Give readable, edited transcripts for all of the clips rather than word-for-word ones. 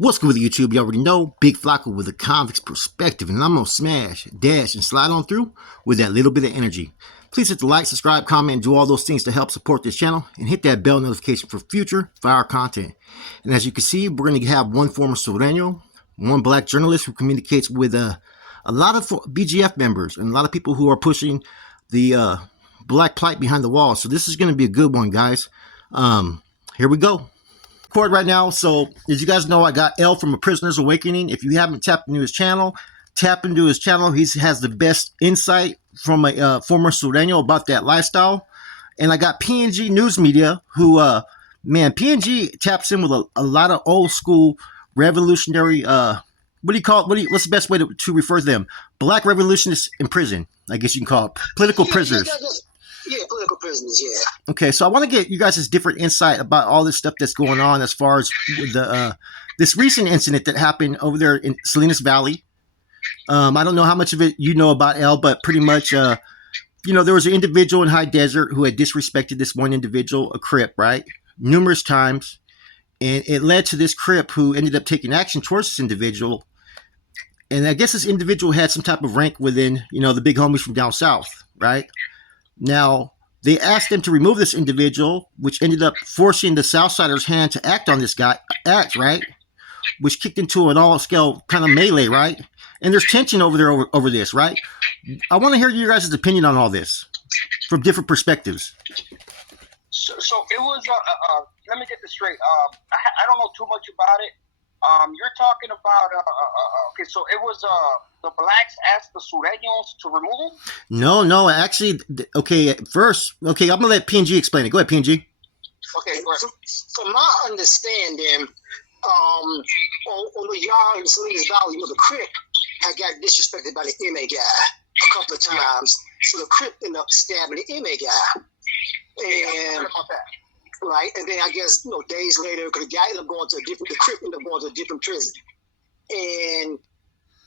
What's good with YouTube? You already know, Big Flocka with a convict's perspective, and I'm gonna smash, dash, and slide on through with that little bit of energy. Please hit the like, subscribe, comment, and do all those things to help support this channel, and hit that bell notification for future fire content. And as you can see, we're gonna have one former Sureno, one black journalist who communicates with a lot of BGF members and a lot of people who are pushing the black plight behind the wall. So this is gonna be a good one, guys. Here we go. Record right now. So as you guys know, I got L from A Prisoner's Awakening. If you haven't tapped into his channel, tap into his channel. He has the best insight from a former Sureno about that lifestyle. And I got PNG News Media, who man, PNG taps in with a lot of old school revolutionary what do you call it? What's the best way to refer to them? Black revolutionists in prison, I guess you can call it. Political prisoners. Yeah, political prisoners, yeah. Okay, so I want to get you guys' different insight about all this stuff that's going on as far as the this recent incident that happened over there in Salinas Valley. I don't know how much of it you know about L, but pretty much, you know, there was an individual in High Desert who had disrespected this one individual, a Crip, right, numerous times. And it led to this Crip who ended up taking action towards this individual. And I guess this individual had some type of rank within, you know, the big homies from down south, right? Now, they asked them to remove this individual, which ended up forcing the Southsiders' hand to act on this guy, right? Which kicked into an all-scale kind of melee, right? And there's tension over there over this, right? I want to hear your guys' opinion on all this from different perspectives. So it was, let me get this straight. I don't know too much about it. You're talking about, okay, so it was the blacks asked the Sureños to remove him? No, actually, okay, first, okay, I'm going to let PNG explain it. Go ahead, PNG. Okay, from my understanding, on the yard in Salinas Valley, you know, the Crip had got disrespected by the MA guy a couple of times. So the Crip ended up stabbing the MA guy. And right, and then I guess, you know, days later, because the guy ended up going to the Crip ended up going to a different prison. And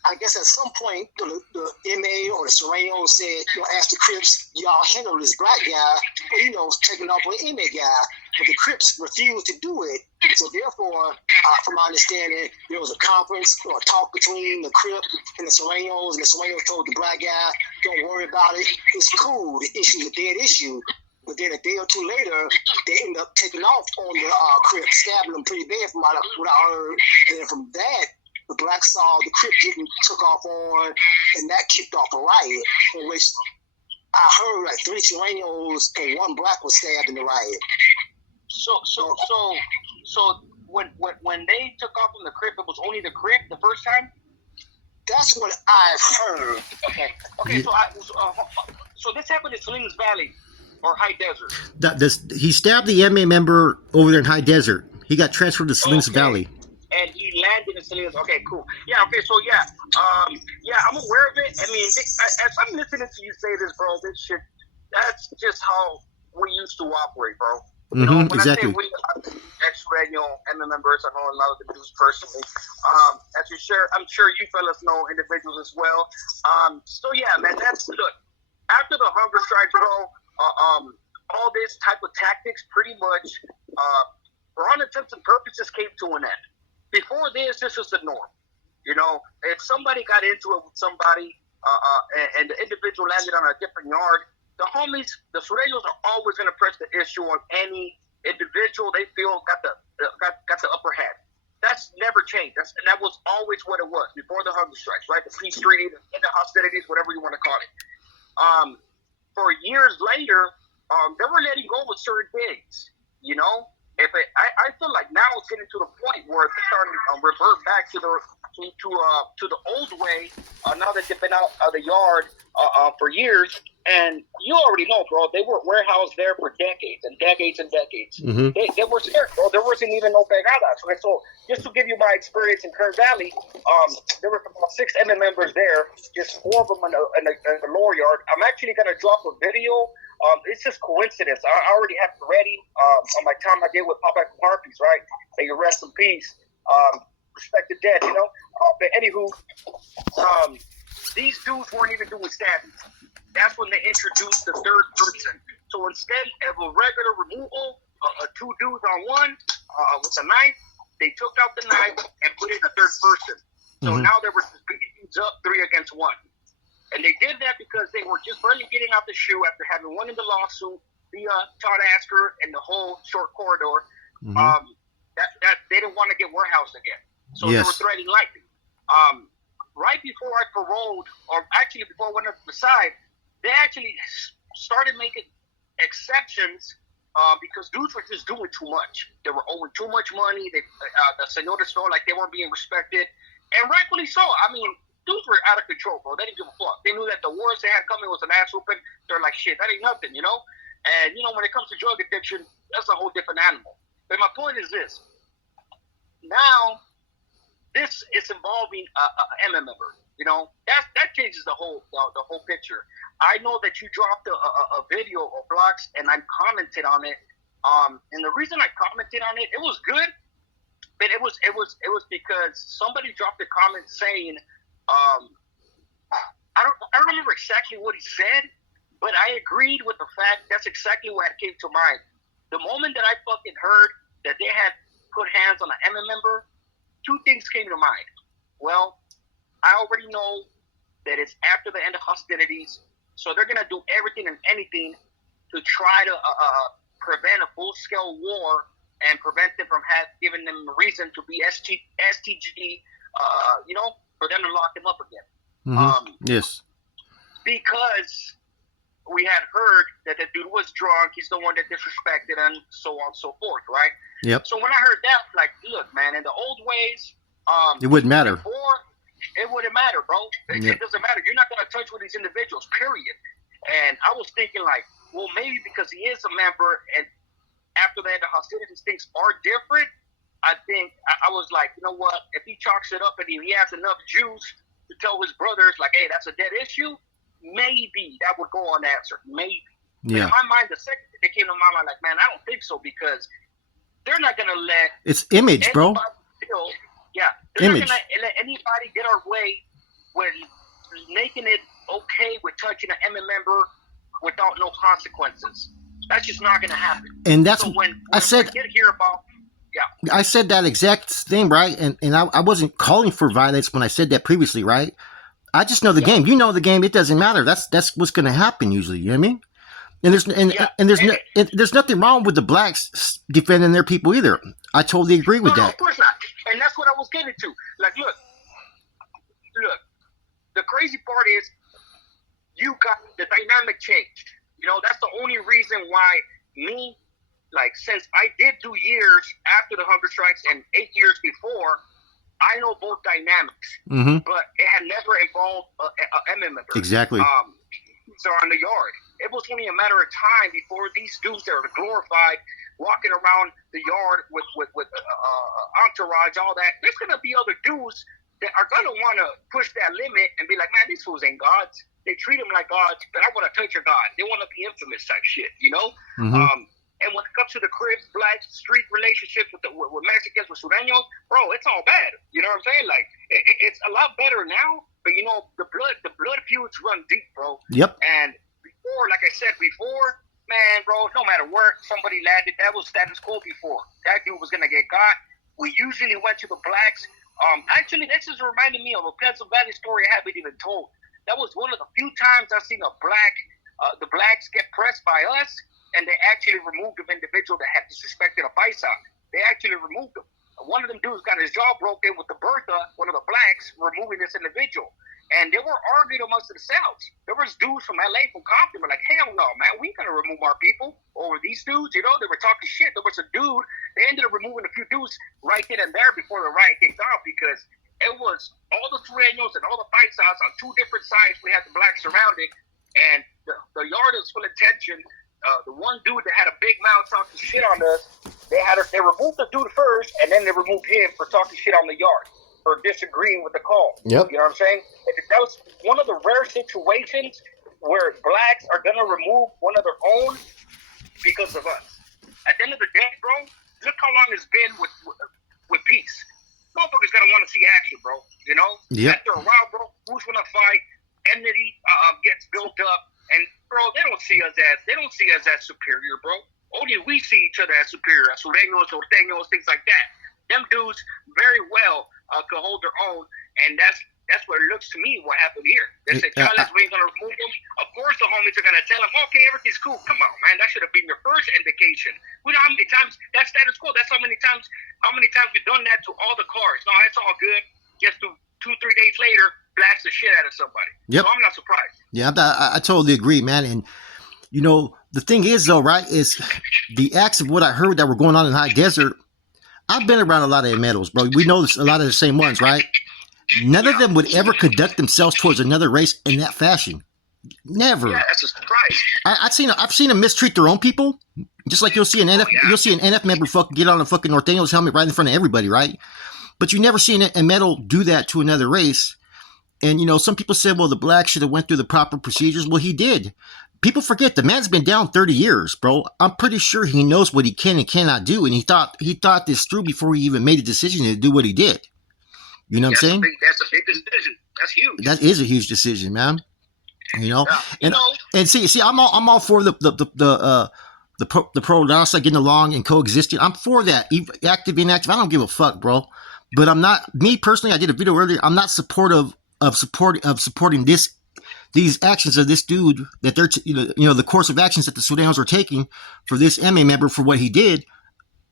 I guess at some point, the MA or the Sureno said, you know, ask the Crips, y'all handle this black guy, you know, taking off on the MA guy. But the Crips refused to do it. So therefore, from my understanding, there was a conference or a talk between the Crip and the Surenos, and the Surenos told the black guy, don't worry about it, it's cool, the issue's a dead issue. But then a day or two later, they end up taking off on the Crip, stabbing them pretty bad from what I heard. And then from that, the blacks saw the Crip getting took off on, and that kicked off a riot, in which I heard like 3 Surenos and 1 black was stabbed in the riot. So when they took off on the Crip, it was only the Crip the first time? That's what I've heard. Okay. So this happened in Salinas Valley. Or High Desert. He stabbed the MA member over there in High Desert. He got transferred to Salinas Valley. And he landed in Salinas. Okay, cool. Yeah, okay, so yeah. I'm aware of it. I mean, as I'm listening to you say this, bro, this shit, that's just how we used to operate, bro. You know, when exactly. I say we, ex-Sureno, MA members, I know a lot of the dudes personally. I'm sure you fellas know individuals as well. So yeah, man, look, after the hunger strikes, bro, all this type of tactics pretty much, for all intents and purposes, came to an end. Before this was the norm. You know, if somebody got into it with somebody, and the individual landed on a different yard, the homies, the Sureños are always going to press the issue on any individual they feel got the upper hand. That's never changed. That was always what it was before the hunger strikes, right? The peace treaty, the hostilities, whatever you want to call it. For years later, they were letting go with certain things. You know, I feel like now it's getting to the point where they're starting to revert back to the old way. Now that they've been out of the yard for years, and you already know, bro, they were warehoused there for decades and decades and decades. Mm-hmm. They were scared, bro. There wasn't even no pegadas. Okay, so just to give you my experience in Kern Valley, there were about 6 MA members there, just 4 of them in the lower yard. I'm actually going to drop a video. It's just coincidence. I already have it ready on my time I did with Papa Harpies, right? May you rest in peace. Respect the dead, you know? But anywho, these dudes weren't even doing stabbings. That's when they introduced the third person. So instead of a regular removal, 2 dudes on one with a knife, they took out the knife and put it in a third person. So now they were beating things up 3 against 1. And they did that because they were just barely getting out the shoe after having won in the lawsuit via Todd Asker and the whole short corridor. That they didn't want to get warehoused again. So they were threading lightning. Right before I paroled, or actually before I went up the side, they actually started making exceptions because dudes were just doing too much. They were owing too much money. The senores felt like they weren't being respected, and rightfully so. I mean, dudes were out of control, bro. They didn't give a fuck. They knew that the worst they had coming was an ass whooping. They're like, shit, that ain't nothing, you know? And, you know, when it comes to drug addiction, that's a whole different animal. But my point is this. Now, this is involving a MM member. You know, that changes the whole picture. I know that you dropped a video of blocks, and I commented on it. And the reason I commented on it, it was good, but it was because somebody dropped a comment saying, I don't remember exactly what he said, but I agreed with the fact that's exactly what came to mind. The moment that I fucking heard that they had put hands on an MM member, 2 things came to mind. Well, I already know that it's after the end of hostilities, so they're going to do everything and anything to try to prevent a full-scale war and prevent them from giving them a reason to be STG, you know, for them to lock them up again. Yes. Because we had heard that the dude was drunk, he's the one that disrespected and so on and so forth, right? Yep. So when I heard that, like, look, man, in the old ways, it wouldn't matter. Before, it wouldn't matter, bro. It doesn't matter. You're not going to touch with these individuals, period. And I was thinking, like, well, maybe because he is a member and after that, the hostilities, things are different. I think, I was like, you know what? If he chalks it up and he has enough juice to tell his brothers, like, hey, that's a dead issue, maybe that would go unanswered. Maybe. Yeah. But in my mind, the second thing that came to my mind, like, man, I don't think so because they're not going to let... It's image, bro. They're not going to let anybody get our way with making it okay with touching an MM member without no consequences. That's just not going to happen. And that's so when I said. Get here about, I said that exact thing, right? And I wasn't calling for violence when I said that previously, right? I just know the game. You know the game. It doesn't matter. That's what's going to happen usually. You know what I mean? And there's nothing wrong with the blacks defending their people either. I totally agree with that. No, of course not. And that's what I was getting to. Like, look. The crazy part is you got the dynamic changed. You know, that's the only reason why me, like, since I did do years after the hunger strikes and 8 years before, I know both dynamics. But it had never involved a MM member. Exactly. So on the yard. It was only a matter of time before these dudes that are glorified, walking around the yard with entourage, all that. There's going to be other dudes that are going to want to push that limit and be like, man, these fools ain't gods. They treat them like gods, but I want to touch your God. They want to be infamous type shit, you know? And when it comes to the Crips, blacks, street relationships with Mexicans, with Sureños, bro, it's all bad. You know what I'm saying? Like, it's a lot better now, but, you know, the blood feuds run deep, bro. Yep. And before, like I said before, man, bro, no matter where somebody landed, that was status quo before. That dude was going to get got. We usually went to the blacks. Actually, this is reminding me of a Pennsylvania story I haven't even told. That was one of the few times I've seen the blacks get pressed by us, and they actually removed an individual that had disrespected a paisa. They actually removed him. One of them dudes got his jaw broken with the Bertha, one of the blacks, removing this individual. And they were arguing amongst themselves. There was dudes from LA, from Compton, were like, hell no, man, we ain't gonna remove our people over these dudes. You know, they were talking shit. There was a dude, they ended up removing a few dudes right then and there before the riot kicked off because it was all the Sureños and all the paisas on 2 different sides. We had the blacks surrounded, and the yard was full of tension. The one dude that had a big mouth talking shit on us, they removed the dude first, and then they removed him for talking shit on the yard, for disagreeing with the call. Yep. You know what I'm saying? That was one of the rare situations where blacks are going to remove one of their own because of us. At the end of the day, bro, look how long it's been with peace. Motherfuckers going to want to see action, bro. You know? Yep. After a while, bro, who's going to fight? Enmity gets built up. And, bro, they don't see us as superior, bro. Only we see each other as superior, as Sureños, Norteños, things like that. them dudes very well could hold their own, and that's what it looks to me what happened here. They said, Charles, we ain't going to remove them. Of course, the homies are going to tell them, okay, everything's cool. Come on, man. That should have been your first indication. We know how many times that's status quo. That's how many times we've done that to all the cars. No, it's all good. Just 2-3 days later, blast the shit out of somebody. Yep. So I'm not surprised. Yeah, I totally agree, man. And, you know, the thing is, though, right, is the acts of what I heard that were going on in High Desert. I've been around a lot of metals, bro. We know a lot of the same ones, right? None of them would ever conduct themselves towards another race in that fashion. Never. Yeah, that's a surprise. I've seen them mistreat their own people. Just like you'll see an NF member fucking get on a fucking Norteño's helmet right in front of everybody, right? But you never seen a metal do that to another race. And you know, some people said, well, the black should have went through the proper procedures. Well, he did. People forget the man's been down 30 years, bro. I'm pretty sure he knows what he can and cannot do, and he thought this through before he even made a decision to do what he did. You know what I'm saying? That's a big decision. That's huge. That is a huge decision, man. You know, yeah, and see, I'm all for the pro downside getting along and coexisting. I'm for that, active, inactive. I don't give a fuck, bro. But I'm not. Me personally, I did a video earlier. I'm not supportive of supporting these actions of this dude that they're you know the course of actions that the Surenos are taking for this MA member for what he did.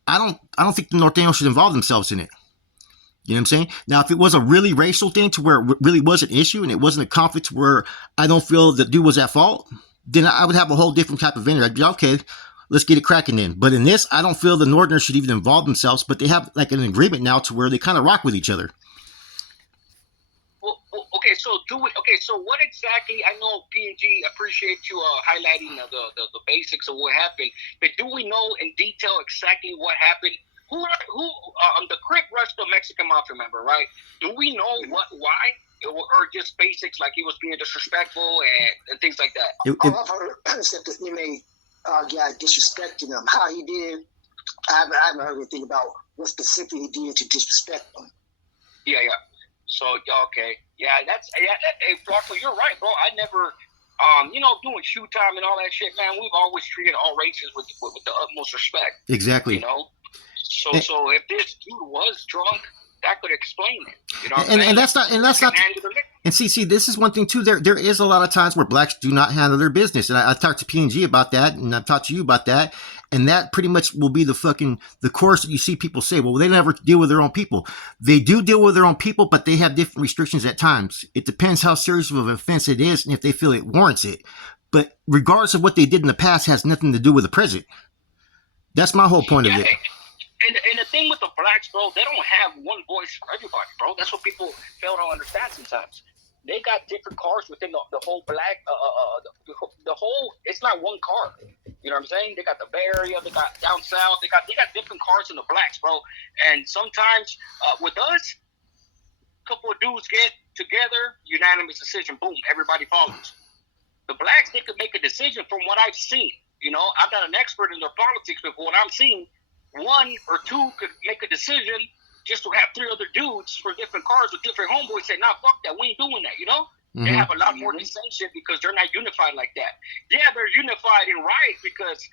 I don't think the Norteños should involve themselves in it. You know what I'm saying? Now, if it was a really racial thing to where it really was an issue and it wasn't a conflict where I don't feel the dude was at fault, then I would have a whole different type of energy. I'd be okay, let's get it cracking then. But in this, I don't feel the Northerners should even involve themselves, but they have like an agreement now to where they kind of rock with each other. Well, okay, so what exactly? I know PNG appreciate you highlighting the basics of what happened, but do we know in detail exactly what happened? Who the Crip rushed the Mexican mafia member, right? Do we know why, or just basics like he was being disrespectful and things like that? I've heard that the inmate guy disrespecting him. How he did, I haven't heard anything about what specifically he did to disrespect him. Yeah. So okay, hey, Flocko, you're right, bro. I never, doing shoe time and all that shit, man. We've always treated all races with the utmost respect. Exactly. You know. So if this dude was drunk, that could explain it. You know, and that's not. And see, this is one thing too. There is a lot of times where blacks do not handle their business, and I talked to PNG about that, and I've talked to you about that, and that pretty much will be the course that you see people say, well, they never deal with their own people. They do deal with their own people, but they have different restrictions at times. It depends how serious of an offense it is, and if they feel it warrants it. But regardless of what they did in the past, has nothing to do with the present. That's my whole point of it. And the thing with the blacks, bro, they don't have one voice for everybody, bro. That's what people fail to understand sometimes. They got different cars within the whole black, the whole, it's not one car. You know what I'm saying? They got the Bay Area, they got down south, they got different cars in the blacks, bro. And sometimes with us, a couple of dudes get together, unanimous decision, boom, everybody follows. The blacks, they could make a decision from what I've seen. You know, I'm not an expert in their politics, but what I'm seeing, one or two could make a decision just to have three other dudes for different cars with different homeboys say, nah, fuck that, we ain't doing that, you know? Mm-hmm. They have a lot more dissension because they're not unified like that. Yeah, they're unified in right because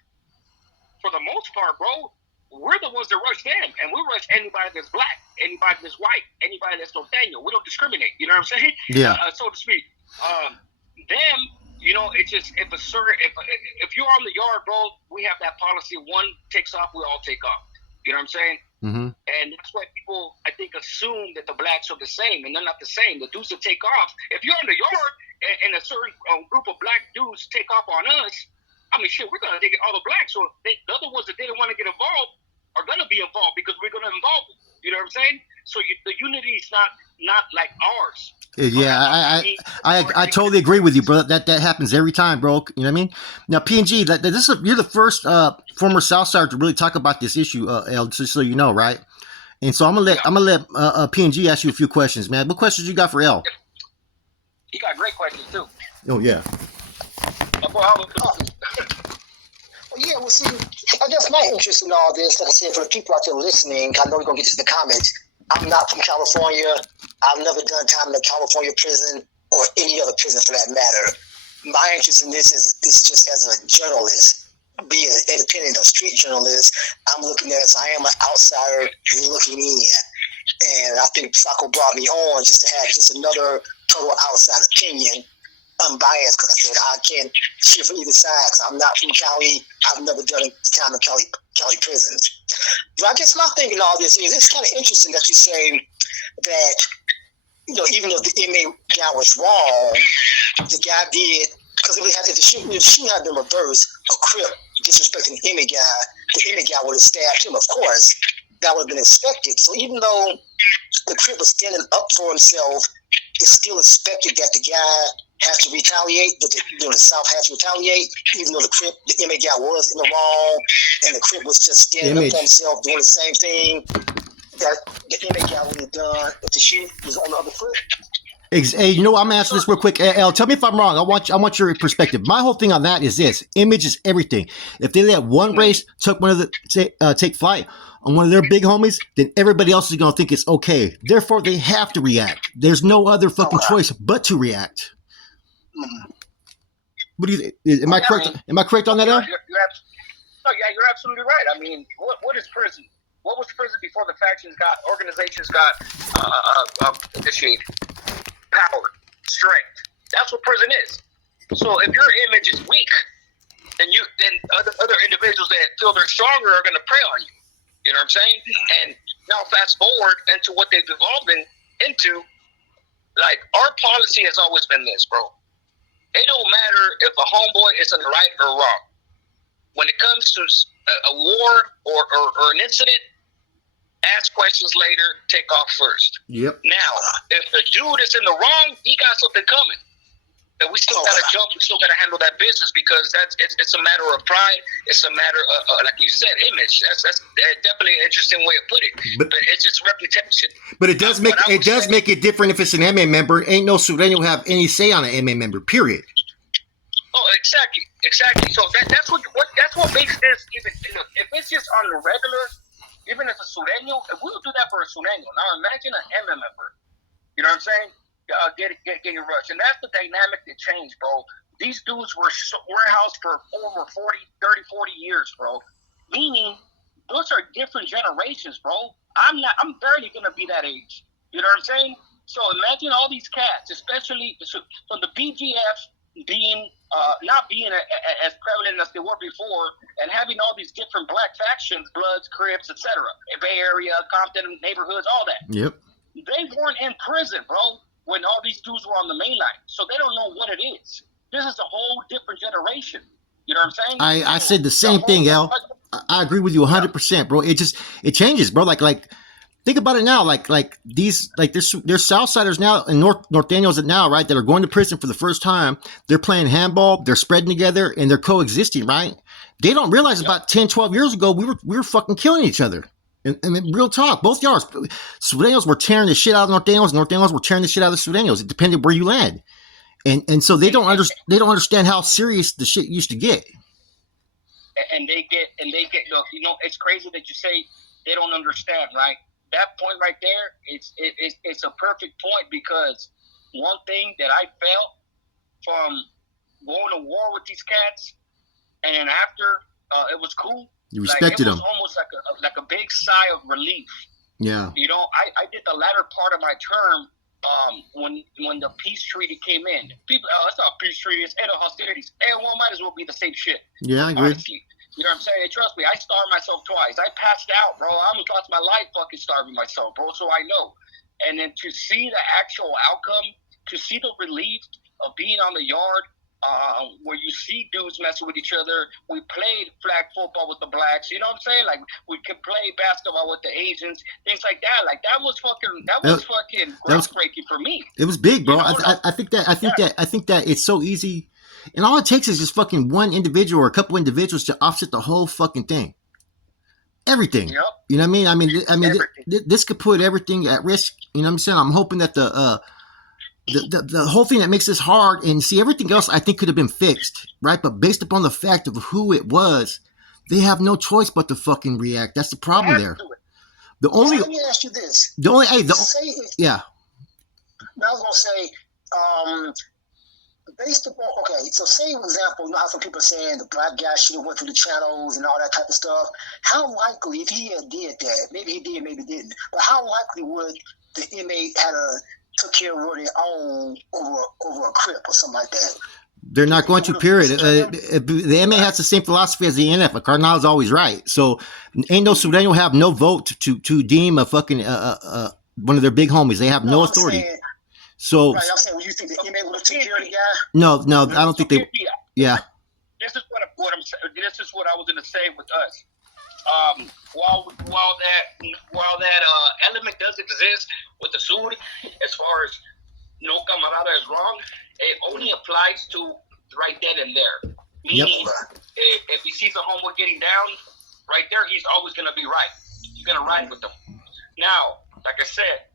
for the most part, bro, we're the ones that rush them, and we rush anybody that's black, anybody that's white, anybody that's Norteño. We don't discriminate, you know what I'm saying? Yeah. So to speak. Them, you know, it's just if you're on the yard, bro, we have that policy. One takes off, we all take off. You know what I'm saying? Mm-hmm. And that's why people, I think, assume that the blacks are the same, and they're not the same. The dudes that take off, if you're on the yard and a certain group of black dudes take off on us, I mean, shit, we're gonna take all the blacks. So the other ones that didn't want to get involved are gonna be involved because we're gonna involve them. You know what I'm saying? So the unity is not like ours. Yeah, I totally agree with you, bro. That happens every time, bro. You know what I mean? Now, PNG, you're the first former Southsider to really talk about this issue, El, just so you know, right? And so I'm gonna let PNG ask you a few questions, man. What questions you got for El? You got great questions too. Oh yeah. Well, see, I guess my interest in all this, like I said, for the people out there listening, I know we're going to get to the comments. I'm not from California. I've never done time in a California prison or any other prison for that matter. My interest in this is just as a journalist. being an independent or street journalist, I'm looking at it as I am an outsider looking in. And I think Flacco brought me on just to have just another total outside opinion, unbiased, because I said I can't cheer for either side because I'm not from Cali. I've never done time in Cali prisons. But I guess my thing in all this is it's kind of interesting that you say that, you know, even though the inmate guy was wrong, the guy did, because if the shooting had been reversed, a Crip disrespecting the inmate guy would have stabbed him, of course. That would have been expected. So even though the Crip was standing up for himself, it's still expected that the guy has to retaliate, that the South has to retaliate, even though the inmate guy was in the wrong, and the Crip was just standing up for himself, doing the same thing that the inmate guy would have done if the shoot was on the other foot. Hey, you know what? I'm gonna answer this real quick. L, tell me if I'm wrong. I want your perspective. My whole thing on that is this: image is everything. If they let one race take flight on one of their big homies, then everybody else is gonna think it's okay. Therefore, they have to react. There's no other fucking choice but to react. What do you think? Am I correct? Am I correct on that, L? You're absolutely right. I mean, what is prison? What was prison before the organizations got initiated? Power, strength. That's what prison is. So if your image is weak, then other individuals that feel they're stronger are going to prey on you. You know what I'm saying? And now fast forward into what they've evolved into. Like, our policy has always been this, bro. It don't matter if a homeboy is in the right or wrong. When it comes to a war or an incident, ask questions later, take off first. Yep. Now, if the dude is in the wrong, he got something coming. That we still gotta jump, we still gotta handle that business because it's a matter of pride. It's a matter of like you said, image. That's definitely an interesting way of putting it. But it's just reputation. But it does make it different if it's an MA member. Ain't no Sureno have any say on an MA member. Period. Oh, exactly. So that's what makes this even. If it's just on the regular. Even if a Sureno, if we would do that for a Sureno, now imagine an MM member. You know what I'm saying? Getting rushed. And that's the dynamic that changed, bro. These dudes were warehoused for over 40 years, bro. Meaning, those are different generations, bro. I'm barely going to be that age. You know what I'm saying? So imagine all these cats, especially from the BGFs being not being as prevalent as they were before, and having all these different black factions, Bloods, Crips, etc., Bay Area, Compton neighborhoods, all that. Yep. They weren't in prison, bro, when all these dudes were on the main line, so they don't know what it is. This is a whole different generation. You know what I'm saying? I said the same thing, L. I agree with you 100%, bro. It changes, bro. Like. Think about it now, there's Southsiders now and Norteños now, right, that are going to prison for the first time. They're playing handball, they're spreading together, and they're coexisting, right? They don't realize about 10, 12 years ago, we were fucking killing each other. And real talk, both yards, Sureños were tearing the shit out of Norteños, and Norteños were tearing the shit out of the Sureños. It depended where you land. And so they don't understand how serious the shit used to get. And they get, look, it's crazy that you say they don't understand, right? That point right there, it's a perfect point because one thing that I felt from going to war with these cats, and then after it was cool. You respected them. It was almost like a big sigh of relief. Yeah. I did the latter part of my term when the peace treaty came in. People, it's not peace treaty, it's end of hostilities. Everyone might as well be the same shit. Yeah, I agree. Honestly. You know what I'm saying? Hey, trust me, I starved myself twice. I passed out, bro. I almost lost my life fucking starving myself, bro. So I know. And then to see the actual outcome, to see the relief of being on the yard, where you see dudes messing with each other. We played flag football with the blacks. You know what I'm saying? Like we could play basketball with the Asians, things like that. Like that was fucking groundbreaking for me. It was big, bro. I think that it's so easy. And all it takes is just fucking one individual or a couple individuals to offset the whole fucking thing. Everything. Yep. You know what I mean? I mean, this could put everything at risk. You know what I'm saying? I'm hoping that the whole thing that makes this hard, and see, everything else I think could have been fixed, right? But based upon the fact of who it was, they have no choice but to fucking react. That's the problem there. Let me ask you this. Yeah. I was gonna say, based upon, okay, so say, for example, you know how some people are saying the black guy should have went through the channels and all that type of stuff. How likely, if he had did that, maybe he did, maybe didn't, but how likely would the inmate took care of their own over a crip or something like that? They're not going to, period. The MA has the same philosophy as the NF. A Cardinal is always right. So ain't no Sureno have no vote to deem a fucking one of their big homies. They have no authority. So right, I'm saying, well, you think the inmate would have took care of the guy? No, I don't think they. Yeah. This is what I'm saying. This is what I was going to say with us. While that element does exist with the Suri, as far as no camarada is wrong, it only applies to right then and there. Meaning, if he sees a homo getting down, right there, he's always going to be right. He's going to ride with them. Now, like I said,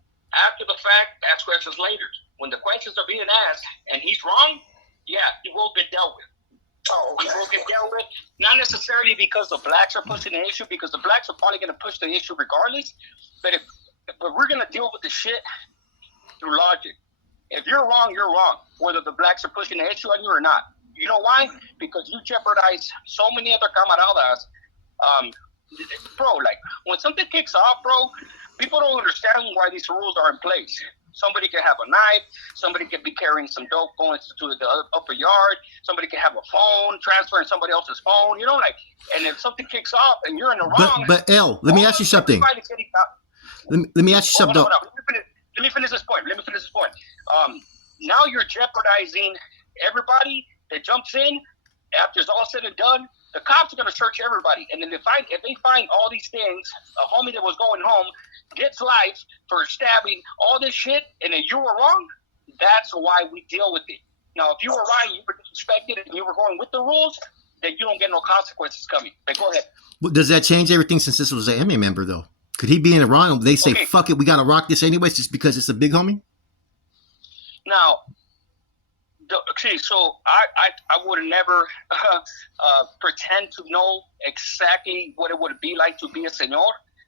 after the fact, ask questions later. When the questions are being asked and he's wrong, yeah, he will get dealt with. Oh, okay. He will get dealt with, not necessarily because the blacks are pushing the issue, because the blacks are probably going to push the issue regardless. But we're going to deal with the shit through logic. If you're wrong, you're wrong, whether the blacks are pushing the issue on you or not. You know why? Because you jeopardize so many other camaradas. Bro, like, when something kicks off, bro, people don't understand why these rules are in place. Somebody can have a knife. Somebody can be carrying some dope going to the upper yard. Somebody can have a phone, transferring somebody else's phone. You know, like, and if something kicks off and you're in the wrong. But L, let me ask you something. Let me ask you something. Hold on. Let me finish this point. Now you're jeopardizing everybody that jumps in after it's all said and done. The cops are going to search everybody, and then if they find all these things, a homie that was going home gets life for stabbing, all this shit, and then you were wrong. That's why we deal with it. Now, if you were right, you were disrespected, and you were going with the rules, then you don't get no consequences coming. But go ahead. Well, does that change everything since this was an MA member, though? Could he be in the wrong? They say, okay, fuck it, we got to rock this anyways just because it's a big homie? Now, so I would never pretend to know exactly what it would be like to be a senor.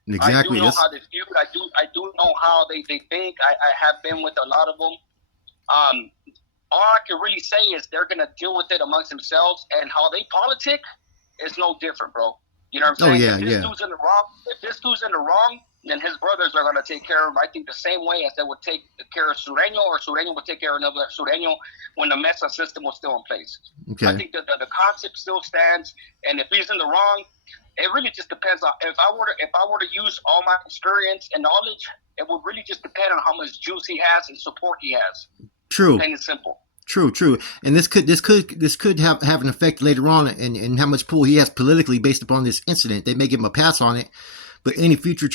Exactly. I do know how they feel. I do know how they think. I have been with a lot of them. All I can really say is they're going to deal with it amongst themselves, and how they politic is no different, bro. You know what I'm saying? Oh, yeah, if this dude's in the wrong, then his brothers are going to take care of him, I think, the same way as they would take care of Sureno, or Sureno would take care of another Sureno when the Mesa system was still in place. Okay. I think that the concept still stands, and if he's in the wrong, it really just depends on if I were to use all my experience and knowledge, it would really just depend on how much juice he has and support he has. True. Plain and simple. True. And this could have an effect later on in how much pull he has politically based upon this incident. They may give him a pass on it, but any future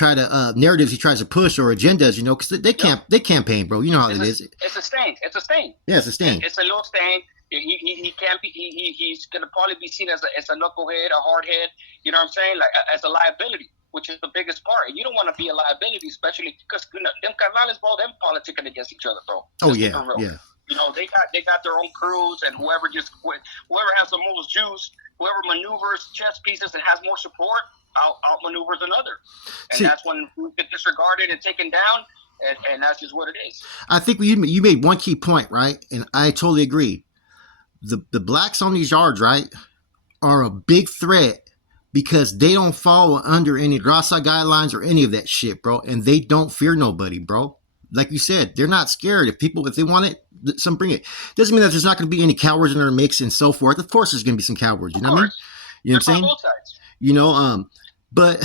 narratives he tries to push or agendas, you know, because they campaign, bro. You know how it is. It's a stain. Yeah, it's a stain. It's a little stain. He can't be. He's gonna probably be seen as a knucklehead, a hardhead. You know what I'm saying? Like as a liability, which is the biggest part. And you don't want to be a liability, especially because them carnales, bro, them politicking against each other, bro. Oh yeah, yeah. You know, they got their own crews, and whoever has the most juice, whoever maneuvers chess pieces and has more support, outmaneuvers another. And that's when we get disregarded and taken down, and that's just what it is. I think you made one key point, right? And I totally agree. The blacks on these yards, right, are a big threat because they don't fall under any Grasa guidelines or any of that shit, bro. And they don't fear nobody, bro. Like you said, they're not scared. If they want it, some bring it. Doesn't mean that there's not going to be any cowards in their mix and so forth. Of course, there's going to be some cowards. You know what I mean? You know what I'm saying? Both sides. You know, but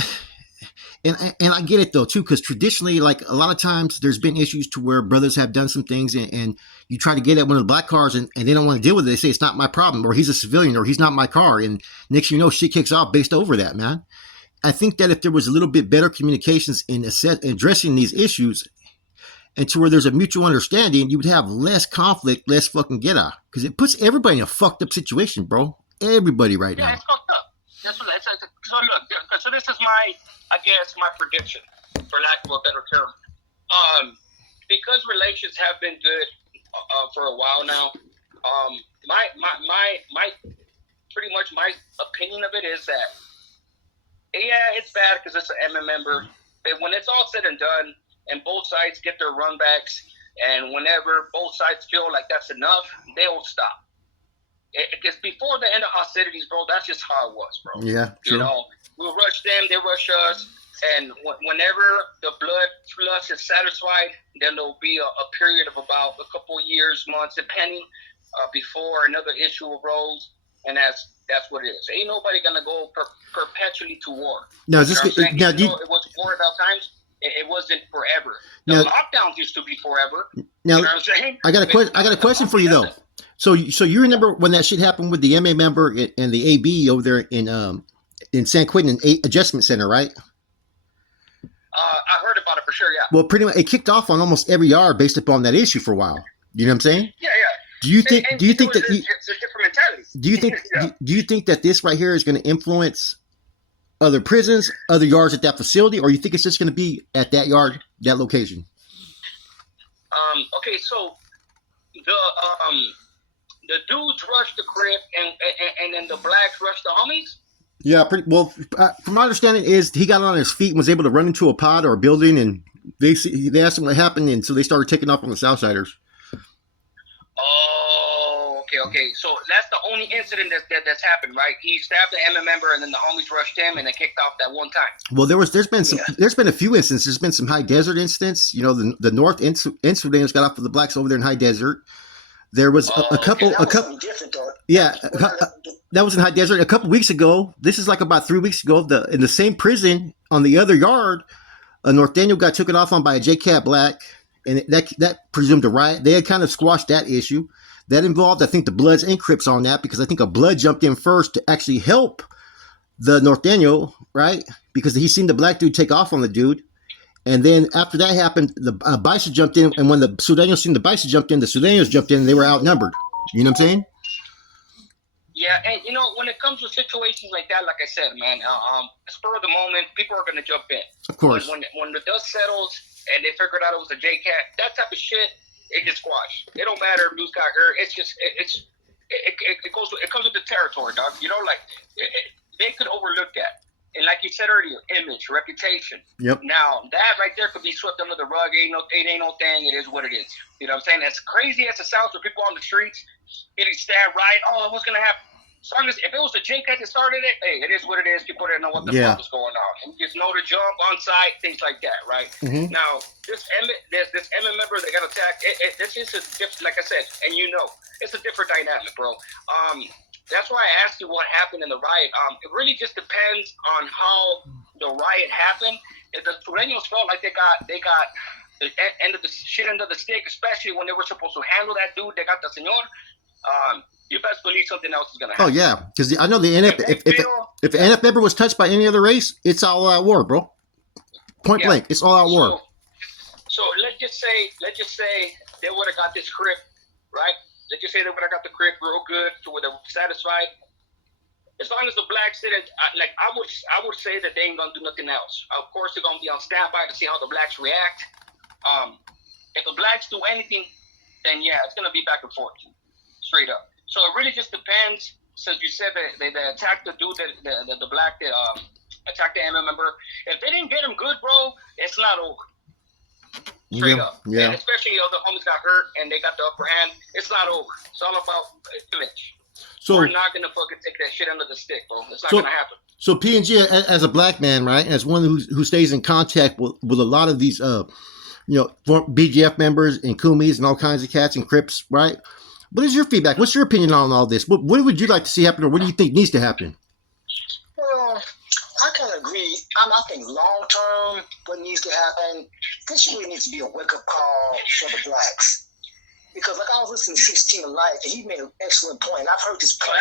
and I get it though too, because traditionally, like a lot of times, there's been issues to where brothers have done some things, and you try to get at one of the black cars, and they don't want to deal with it. They say it's not my problem, or he's a civilian, or he's not my car, and next you know, shit kicks off based over that, man. I think that if there was a little bit better communications in addressing these issues, and to where there's a mutual understanding, you would have less conflict, less fucking get out, because it puts everybody in a fucked up situation, bro. Everybody right now. Yeah, it's fucked up. So look, so this is my prediction, for lack of a better term. Because relations have been good for a while now. My pretty much my opinion of it is that it's bad because it's an MM member, but when it's all said and done, and both sides get their runbacks, and whenever both sides feel like that's enough, they'll stop. Because before the end of hostilities, bro, that's just how it was, bro. Yeah, true. You know, we'll rush them, they rush us, and whenever the blood lust is satisfied, then there'll be a period of about a couple years, months, depending, before another issue arose, and that's what it is. Ain't nobody gonna go perpetually to war. Now, You know what I'm saying? now, Even though it was war at all times, it wasn't forever. The now, lockdowns used to be forever. now, you know what I'm saying? I got a question for you though. So you remember when that shit happened with the MA member and the AB over there in San Quentin Adjustment Center, right? I heard about it for sure. Yeah. Well, pretty much it kicked off on almost every yard based upon that issue for a while. You know what I'm saying? Yeah. Do you think that it's a different mentality? do you think Yeah. do you think that this right here is going to influence other prisons, other yards at that facility, or you think it's just going to be at that yard, that location? Okay, so the dudes rushed the crib, and then the blacks rushed the homies. Yeah, pretty well. From my understanding, is he got on his feet and was able to run into a pod or a building, and they asked him what happened, and so they started taking off on the Southsiders. Oh, okay. So that's the only incident that's happened, right? He stabbed the MM member, and then the homies rushed him, and they kicked off that one time. Well, there's been a few instances. There's been some high desert incidents. You know, the North Sudaners got off with the blacks over there in high desert. There was a couple. Different, though. Yeah, that was in high desert. A couple weeks ago, this is like about 3 weeks ago, in the same prison on the other yard, a North Daniel got taken off on by a JCAT black, and that presumed a riot. They had kind of squashed that issue. That involved, I think, the Bloods and Crips on that, because I think a Blood jumped in first to actually help the North Daniel, right? Because he seen the black dude take off on the dude. And then after that happened, the Bison jumped in, and when the Sudanos seen the Bison jumped in, the Sudanos jumped in, and they were outnumbered. You know what I'm saying? Yeah, and you know, when it comes to situations like that, like I said, man, spur of the moment, people are gonna jump in. Of course. When the dust settles and they figured out it was a JCAT, that type of shit, it gets squashed. It don't matter if dudes got hurt. It's just it comes with the territory, dog. You know, like they could overlook that. And like you said earlier, image, reputation. Yep. Now that right there could be swept under the rug. It ain't no thing. It is what it is. You know what I'm saying? As crazy as it sounds for people on the streets, getting stabbed right. Oh, what's gonna happen? As long as if it was the JCAT that started it, hey, it is what it is. People didn't know what the fuck was going on. And just know to jump on site, things like that, right? Mm-hmm. Now this MM member that got attacked, this is like I said, and you know, it's a different dynamic, bro. That's why I asked you what happened in the riot. It really just depends on how the riot happened. If the Surenos felt like they got the end of the shit under the stick, especially when they were supposed to handle that dude, they got the senor. You best believe something else is gonna happen. Oh yeah, because I know the NF. If the NF member was touched by any other race, it's all out war, bro. Point blank, it's all out war. So let's just say they would have got this crib, right? Let's just say they would have got the crib real good to where they were satisfied. As long as the blacks didn't, I would say that they ain't gonna do nothing else. Of course, they're gonna be on standby to see how the blacks react. If the blacks do anything, then yeah, it's gonna be back and forth, straight up. So it really just depends. Since you said that they attacked the dude, the black that attacked the MM member. If they didn't get him good, bro, it's not over. Straight up. Yeah. And especially the homies got hurt and they got the upper hand. It's not over. It's all about image. So we're not gonna fucking take that shit under the stick, bro. It's not gonna happen. So PNG, as a black man, right, as one who stays in contact with a lot of these, BGF members and Kumis and all kinds of cats and Crips, right? What is your feedback? What's your opinion on all this? What would you like to see happen, or what do you think needs to happen? Well, I kind of agree. I think long term, what needs to happen, this really needs to be a wake up call for the blacks. Because like I was listening to 16 of Life, and he made an excellent point. And I've heard this point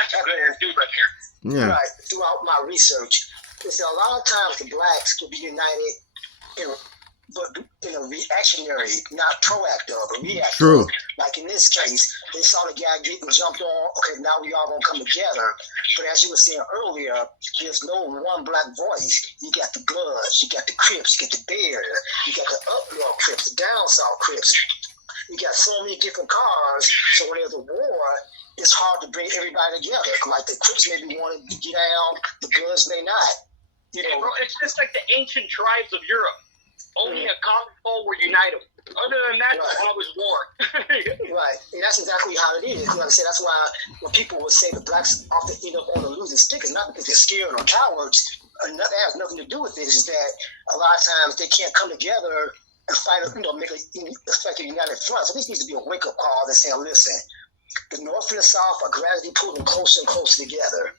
dude right here. Yeah. Right, throughout my research. Is that a lot of times the blacks can be united but in a reactionary, not proactive, but reactive. True. Like in this case, they saw the guy getting jumped on. Okay, now we all gonna come together. But as you were saying earlier, there's no one black voice. You got the Bloods, you got the Crips, you got the Bear, you got the up north Crips, the down south Crips. You got so many different cars. So when there's a war, it's hard to bring everybody together. Like the Crips maybe wanted to get down, the Bloods may not. Bro, it's just like the ancient tribes of Europe. Only a common foe would unite them. Other than that, Right. it's always war. Right, and that's exactly how it is. Like I said, that's why when people would say the blacks often end up on the losing stick, it's not because they're scared or cowards. That has nothing to do with it. It's just that a lot of times they can't come together and fight, make a effective united front. So this needs to be a wake-up call that's saying, listen, the North and the South are gradually pulling closer and closer together.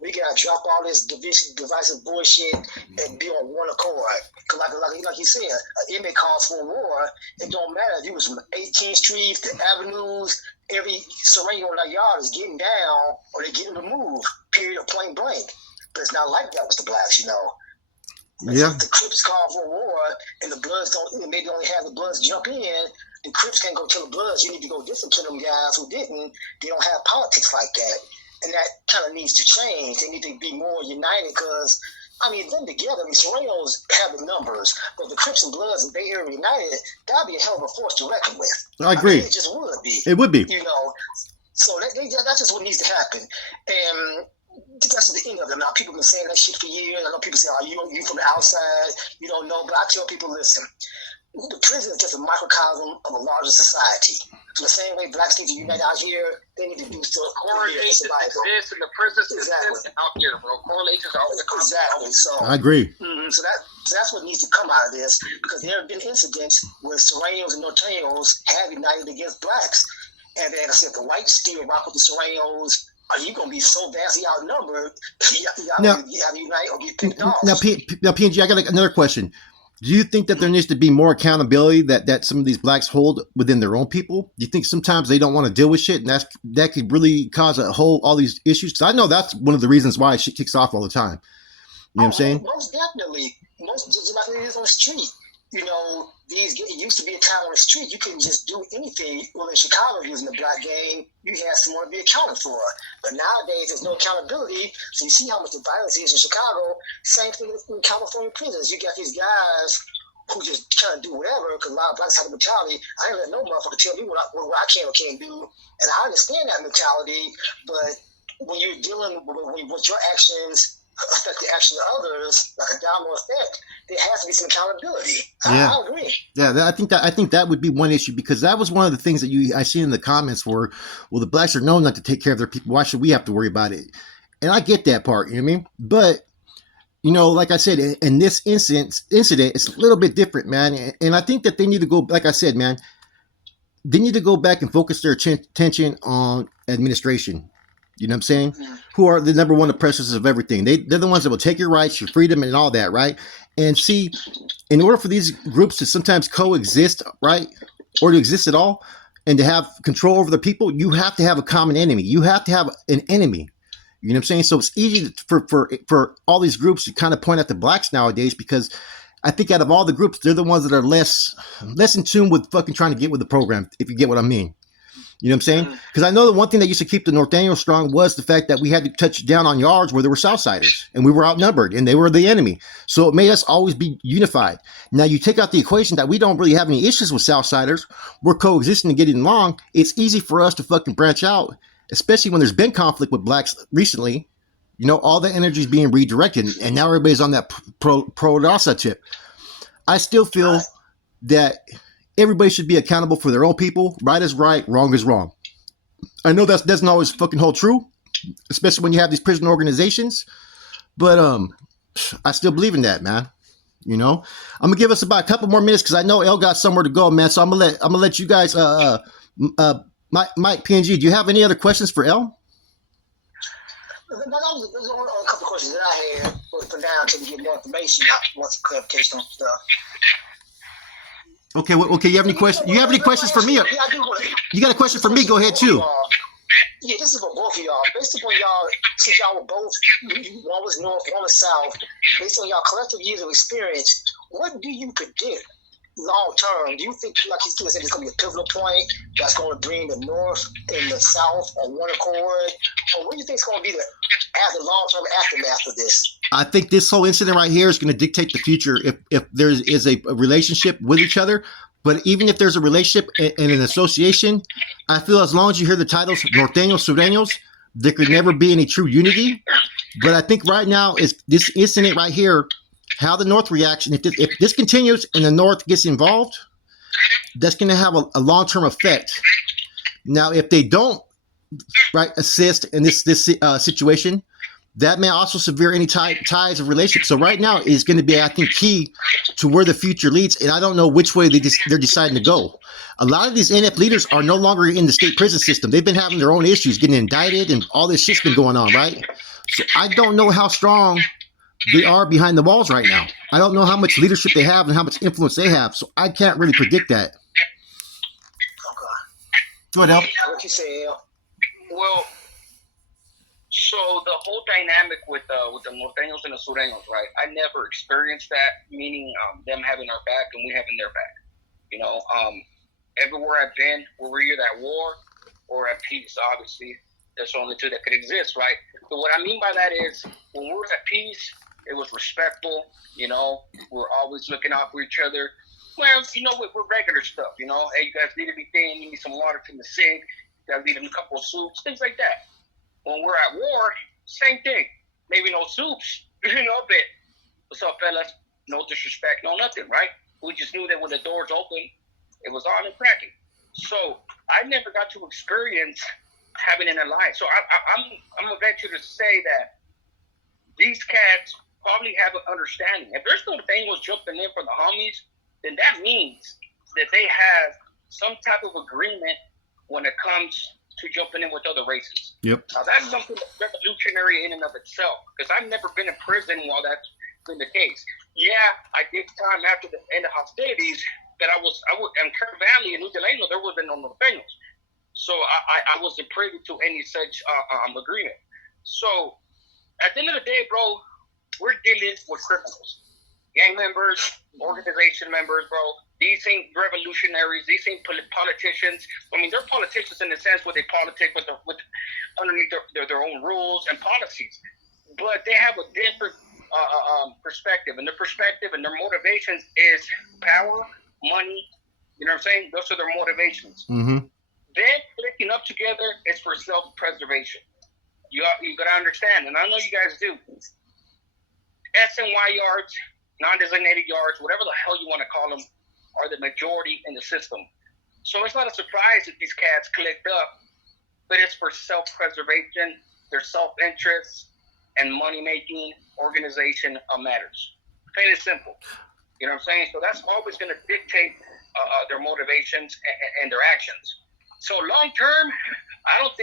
We gotta drop all this divisive bullshit and be on one accord. Cause like you said, an inmate calls for a war. It don't matter if you was from 18th Street to Avenues. Every Sureno in that yard is getting down or they're getting removed. Period. Point blank. But it's not like that with the blacks, Yeah. If the Crips call for a war and the Bloods don't, maybe only have the Bloods jump in. The Crips can't go tell the Bloods you need to go discipline them guys who didn't. They don't have politics like that. And that kind of needs to change. They need to be more united because, them together, Surenos have the numbers, but the Crips and Bloods and Bay Area United, that'd be a hell of a force to reckon with. I agree. It just would be. It would be. So that's just what needs to happen. And that's the end of it. Now, people have been saying that shit for years. I know people say, you from the outside, you don't know. But I tell people, listen, the prison is just a microcosm of a larger society. So the same way blacks need to unite out here, they need to do so. Correlations exist in the prison system and out here, bro. Correlations are always exactly. So I agree. So that's what needs to come out of this, because there have been incidents where Surenos and Norteños have united against blacks, and then I said the whites still rock with the Surenos. Are you gonna be so vastly outnumbered? You have to unite or get picked off. Now, PNG, I got another question. Do you think that there needs to be more accountability that some of these blacks hold within their own people? Do you think sometimes they don't want to deal with shit, and that could really cause all these issues? Because I know that's one of the reasons why shit kicks off all the time. You know what I'm saying? Most definitely. Just like it is on the street. It used to be a time on the street you couldn't just do anything. Well, in Chicago, using the black gang, you had someone to be accounted for. But nowadays, there's no accountability. So you see how much the violence is in Chicago. Same thing in California prisons. You got these guys who just trying to do whatever, because a lot of blacks have a mentality. I ain't let no motherfucker tell me what I can or can't do. And I understand that mentality, but when you're dealing with your actions affect the action of others, like a domino effect, there has to be some accountability. Yeah. I agree. Yeah, I think that would be one issue, because that was one of the things that I see in the comments were, well, the blacks are known not to take care of their people. Why should we have to worry about it? And I get that part, you know what I mean? But, like I said, in this incident, it's a little bit different, man. And I think that they need to go, like I said, man, they need to go back and focus their attention on administration. You know what I'm saying? Mm-hmm. Who are the number one oppressors of everything. They're the ones that will take your rights, your freedom, and all that, right? And see, in order for these groups to sometimes coexist, right, or to exist at all, and to have control over the people, you have to have a common enemy. You have to have an enemy. You know what I'm saying? So it's easy for all these groups to kind of point at the blacks nowadays, because I think out of all the groups, they're the ones that are less in tune with fucking trying to get with the program, if you get what I mean. You know what I'm saying? Because I know the one thing that used to keep the Norteños strong was the fact that we had to touch down on yards where there were Southsiders, and we were outnumbered, and they were the enemy. So it made us always be unified. Now, you take out the equation that we don't really have any issues with Southsiders. We're coexisting and getting along. It's easy for us to fucking branch out, especially when there's been conflict with blacks recently. All the energy is being redirected, and now everybody's on that pro-Rasa tip. I still feel that everybody should be accountable for their own people. Right is right, wrong is wrong. I know that doesn't always fucking hold true, especially when you have these prison organizations. But I still believe in that, man. I'm gonna give us about a couple more minutes because I know Elle got somewhere to go, man. So I'm gonna let you guys. Mike, PNG, do you have any other questions for Elle? There's only a couple of questions that I had, but for now, until we get more information, I want some clarification on stuff. Okay. You have any questions? You have any questions for me? Yeah, I do. You got a question for me? Go ahead too. Yeah, this is for both of y'all. Based upon y'all, since y'all were both, one was north, one was south. Based on y'all collective years of experience, what do you predict long term? Do you think, like he's said, it's going to be a pivotal point that's going to bring the north and the south on one accord? Or what do you think is going to be the long-term aftermath of this? I think this whole incident right here is going to dictate the future if there is a relationship with each other. But even if there's a relationship and an association, I feel as long as you hear the titles Norteños, Sureños, there could never be any true unity. But I think right now is this incident right here, how the North reacts. And if this continues and the North gets involved, that's going to have a long-term effect. Now, if they don't assist in this situation, that may also sever any ties of relationship. So right now is going to be, I think, key to where the future leads. And I don't know which way they're deciding to go. A lot of these NF leaders are no longer in the state prison system. They've been having their own issues, getting indicted, and all this shit's been going on, right? So I don't know how strong they are behind the walls right now. I don't know how much leadership they have and how much influence they have. So I can't really predict that. Go ahead, El. What you say, El? Well, so the whole dynamic with the Norteños and the Sureños, right? I never experienced that, meaning them having our back and we having their back. You know, everywhere I've been, we're either at war or at peace. Obviously, there's only two that could exist, right? So what I mean by that is, when we were at peace, it was respectful. You know, we're always looking out for each other. Well, you know, we're regular stuff. You know, hey, you guys need anything? You need some water from the sink? You guys need a couple of soups? Things like that. When we're at war, same thing. Maybe no soups, you know, but what's up, fellas? No disrespect, no nothing, right? We just knew that when the doors open, it was on and cracking. So I never got to experience having an alliance. So I'm gonna venture to say that these cats probably have an understanding. If there's no Norteños jumping in for the homies, then that means that they have some type of agreement when it comes to jumping in with other races. Yep. Now that's something that's revolutionary in and of itself, because I've never been in prison while that's been the case. Yeah, I did time after the end of hostilities that I was in Kern Valley in New Delano, there wasn't no Norteños. So I wasn't privy to any such agreement. So at the end of the day, bro, we're dealing with criminals. Gang members, organization members, bro. These ain't revolutionaries. These ain't politicians. I mean, they're politicians in the sense where they politic with underneath their own rules and policies. But they have a different perspective. And their perspective and their motivations is power, money. You know what I'm saying? Those are their motivations. Mm-hmm. Then clicking up together is for self-preservation. You got to understand, and I know you guys do. SNY yards, non-designated yards, whatever the hell you want to call them, are the majority in the system. So it's not a surprise that these cats clicked up, but it's for self-preservation, their self-interest, and money-making organization matters. Plain and simple. You know what I'm saying? So that's always going to dictate their motivations and their actions. So long-term, I don't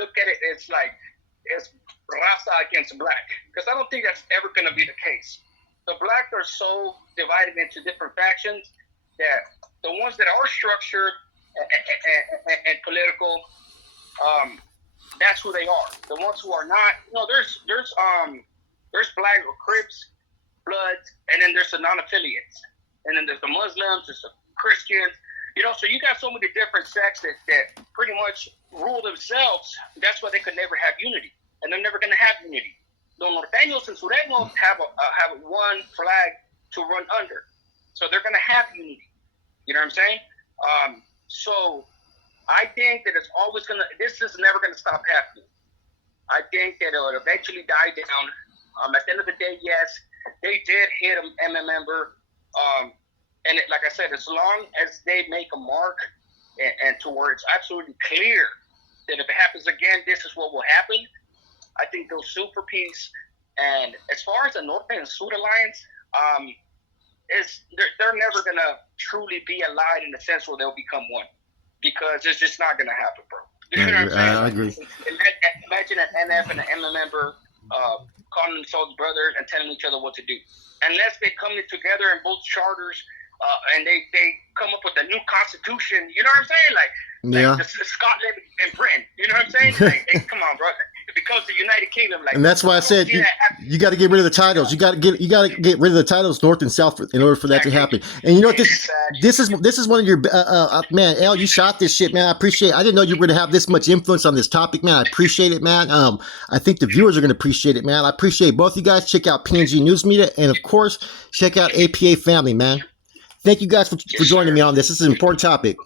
look at it as like it's raza against black, because I don't think that's ever going to be the case. The black are so divided into different factions that the ones that are structured and political, that's who they are. The ones who are not, there's Black or Crips, Bloods, and then there's the non-affiliates, and then there's the Muslims, there's the Christians. So you got so many different sects that pretty much rule themselves. That's why they could never have unity, and they're never going to have unity. The Norteños and Sureños have one flag to run under, so they're going to have unity. You know what I'm saying? So I think that this is never going to stop happening. I think that it'll eventually die down. At the end of the day, yes, they did hit an MM member. And like I said, as long as they make a mark and to where it's absolutely clear that if it happens again, this is what will happen, I think they'll sue for peace. And as far as the Norte and Sur Alliance, they're never going to truly be allied in the sense where they'll become one, because it's just not going to happen, bro. You know what I'm saying? I agree. Imagine an NF and an MM member calling themselves brothers and telling each other what to do. Unless they come together in both charters and they come up with a new constitution, you know what I'm saying? Like Scotland and Britain, you know what I'm saying? Like, hey, come on, bro. It becomes the United Kingdom. Like, and that's why I said you got to get rid of the titles. You got to get rid of the titles north and south in order for that to happen. And you know what? This is one of your man, Al. You shot this shit, man. I appreciate it. I didn't know you were going to have this much influence on this topic, man. I appreciate it, man. I think the viewers are going to appreciate it, man. I appreciate both you guys. Check out PNG News Media, and of course, check out APA Family, man. Thank you guys for joining me on this. This is an important topic.